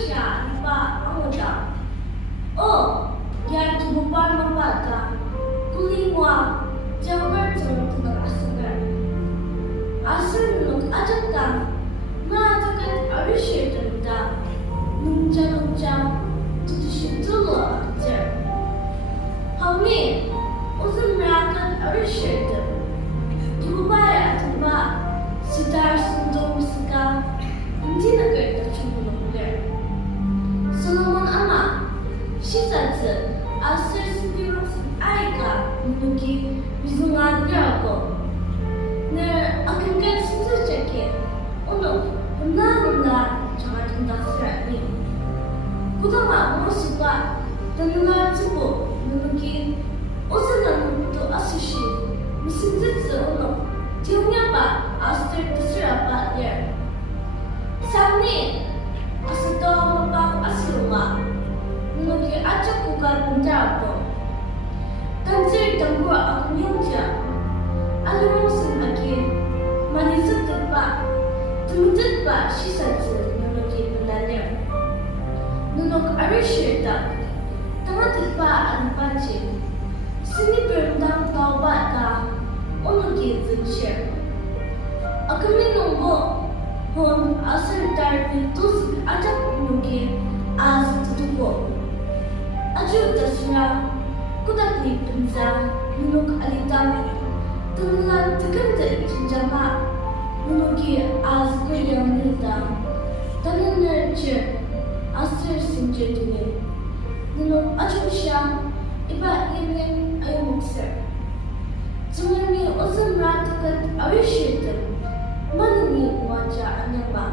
siya iba ang utak. Oh, yan tumupar mapata. Kuliwa, jammer tumutulog asagar. Asar nung ajak ka, maatakat arishe tanda. Nung jam, tutushin tulo akter. Hawni, uzun merakat arishe tanda. Dubaya at ba, sitar sundong musika, hindi na kayo chumulong Solomon ama, shitatsu, asir sipirong aika, nunuki, bizungan ako. Ner akan kan situ cekin, ono, benar-benar jangan tindak serani. Kutama mau suka, tenungan cukup, nunuki, usahakan untuk asushi, mesin jitsu ono, tiungnya pak, asir terserapa dia. Samni, asito mapap asiruma, nunuki acak kukar penjarapo. Tanjir tanggua aku nyungja, alam musim akhir, manisut terpa, tumujud pa shisatsu nunuki penanya. Nunuk arishirta, tangan terpa an pancing, sini berundang taubat ka, unuki zunshir. Aku minungbo, hon asal dar pintus ajak nunuki as tutupo. Aju tasya, kuda ni penza, nunuk alitang, tulan tegante jenjama, nunuki as kuyang nita, tanan nerje, asir sinje dunia. Nunuk aju siya, iba irin ay mukser. Tungan ni uzun ratakat awishirtem, manuni wajah anyama.